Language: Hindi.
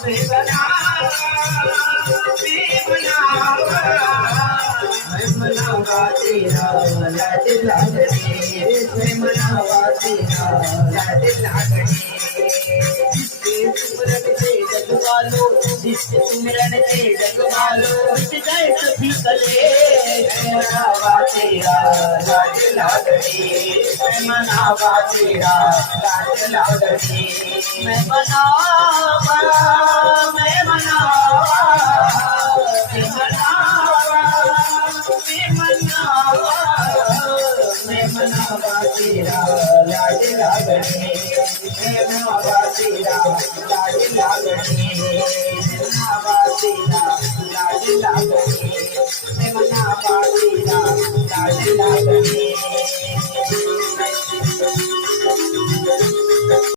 मैं मनावा तेरा लाड लागणे मैं मनावा तेरा लाड लागणे सुमरन से जगवालो जिसके सुमरन से जगवालो मिट जाए सभी कले मैं मनावा तेरा लाड लागणे मैं मनावा तेरा लाड लागणे मैं मनावा मैं मनावा मैं मनावा मैं मनावा तेरा लाड लागणे मैं मनावा तेरा लाड लागणे मैं मनावा तेरा लाड लागणे मैं मनावा